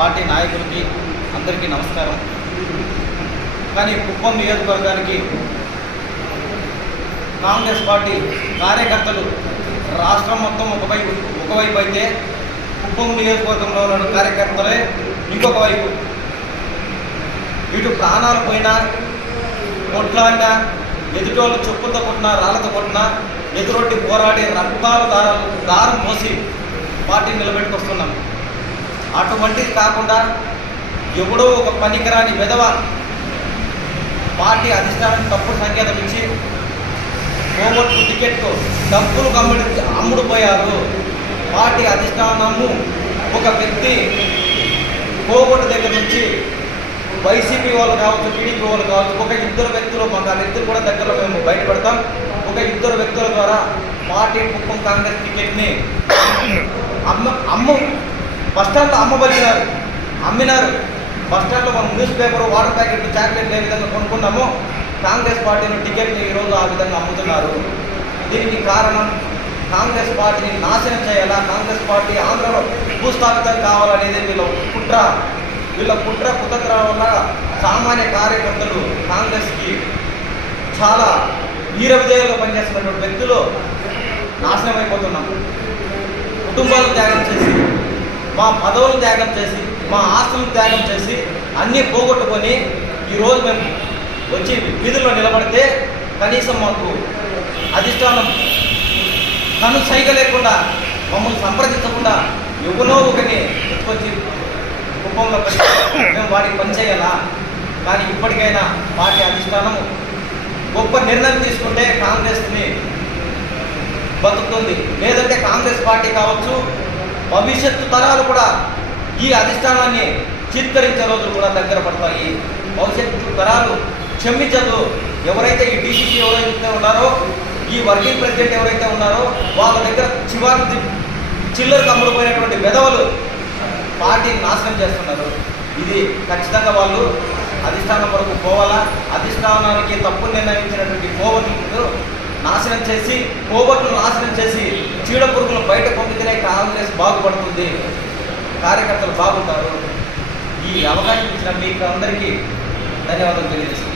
Party నాయకులకి అందరికీ నమస్కారం. కానీ కుప్పం నియోజకవర్గానికి కాంగ్రెస్ పార్టీ కార్యకర్తలు రాష్ట్రం మొత్తం ఒకవైపు ఒకవైపు అయితే కుప్పం నియోజకవర్గంలో ఉన్న కార్యకర్తలే ఇంకొక వైపు. ఇటు ప్రాణాలు పోయినా కొట్లాడినా ఎదుటోళ్ళు చెప్పులతో కొట్టినా రాళ్ళతో కొట్టినా ఎదురొడ్డి పోరాడి రక్తాలు దారాలు దారం మోసి పార్టీని నిలబెట్టుకొస్తున్నాం. అటువంటిది కాకుండా ఎవడో ఒక పనికిరాని విధవ పార్టీ అధిష్టానం తప్పుడు సంకేతం ఇచ్చి పోగొట్టు టికెట్తో డబ్బులు కమ్ముడి అమ్ముడుపోయారు. పార్టీ అధిష్టానము ఒక వ్యక్తి పోగొట్టు దగ్గర నుంచి వైసీపీ వాళ్ళు కావచ్చు టీడీపీ వాళ్ళు కావచ్చు ఒక ఇద్దరు వ్యక్తులు మాకు ఆ వ్యక్తులు కూడా దగ్గరలో మేము బయటపడతాం. ఒక ఇద్దరు వ్యక్తుల ద్వారా పార్టీ కుప్పం కాంగ్రెస్ టికెట్ని అమ్మ బస్ స్టాండ్లో అమ్మబలినారు అమ్మినారు. బస్ స్టాండ్లో మనం న్యూస్ పేపర్ వాటర్ ప్యాకెట్ చాక్లెట్లు ఏ విధంగా కొనుక్కున్నామో కాంగ్రెస్ పార్టీని టికెట్ని ఈరోజు ఆ విధంగా అమ్ముతున్నారు. దీనికి కారణం కాంగ్రెస్ పార్టీని నాశనం చేయాలా? కాంగ్రెస్ పార్టీ ఆంధ్రలో భూస్థాపితం కావాలనేది వీళ్ళ కుట్ర. వీళ్ళ కుట్ర కుతంత్రాల వల్ల సామాన్య కార్యకర్తలు కాంగ్రెస్కి చాలా వీర విజయంగా పనిచేస్తున్నటువంటి వ్యక్తులు నాశనం అయిపోతున్నాం కుటుంబాలు త్యాగం చేసి మా పదవులు త్యాగం చేసి మా ఆస్తులు త్యాగం చేసి అన్నీ పోగొట్టుకొని ఈరోజు మేము వచ్చి వీధుల్లో నిలబడితే కనీసం మాకు అధిష్టానం తను సైగ లేకుండా మమ్మల్ని సంప్రదించకుండా ఎవరో ఒకరిని ఎత్తుకొచ్చి కుప్పంలో పెట్టి మేము వారికి పనిచేయాలా? కానీ ఇప్పటికైనా పార్టీ అధిష్టానం గొప్ప నిర్ణయం తీసుకుంటే కాంగ్రెస్ని బతుకుతుంది. లేదంటే కాంగ్రెస్ పార్టీ కావచ్చు భవిష్యత్తు తరాలు కూడా ఈ అధిష్టానాన్ని చిత్కరించే రోజులు కూడా దగ్గర పడతాయి. భవిష్యత్తు తరాలు క్షమించదు. ఎవరైతే ఈ డీసీసీ ఎవరైతే ఉన్నారో ఈ వర్కింగ్ ప్రెసిడెంట్ ఎవరైతే ఉన్నారో వాళ్ళ దగ్గర చివరి ది- చిల్లరకు అమ్ముడుపోయినటువంటి పార్టీని నాశనం చేస్తున్నారు. ఇది ఖచ్చితంగా వాళ్ళు అధిష్టానం వరకు పోవాలా? అధిష్టానానికి తప్పు నిర్ణయించినటువంటి కోవట్లు నాశనం చేసి కోవట్లు నాశనం చేసి చీడ పురుగులు బయట కాంగ్రెస్ బాగుపడుతుంది కార్యకర్తలు బాగుంటారు. ఈ అవకాశం ఇచ్చిన మీకు అందరికీ ధన్యవాదాలు తెలియజేస్తున్నాను.